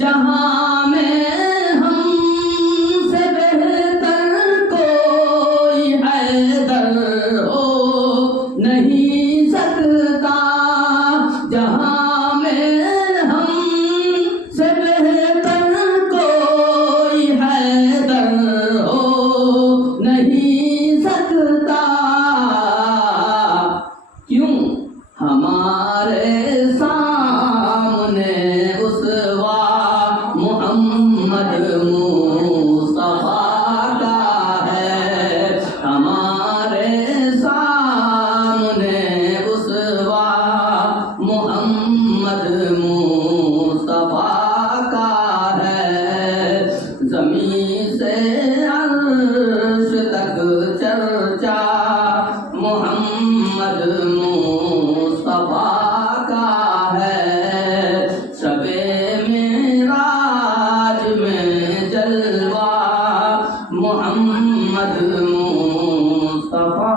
جہاں میں ہم سے بہتر کوئی حیدر ہو نہیں سکتا، جہاں میں ہم سے بہتر کوئی حیدر ہو نہیں سکتا، کیوں ہمارے سامنے اسوا محمد مصطفیٰ کا ہے، ہمارے سامنے اسوا محمد مصطفیٰ کا ہے، زمین سے عرش تک چرچا محمد مصطفیٰ کا ہے، شب معراج میں جلوہ محمد مصطفیٰ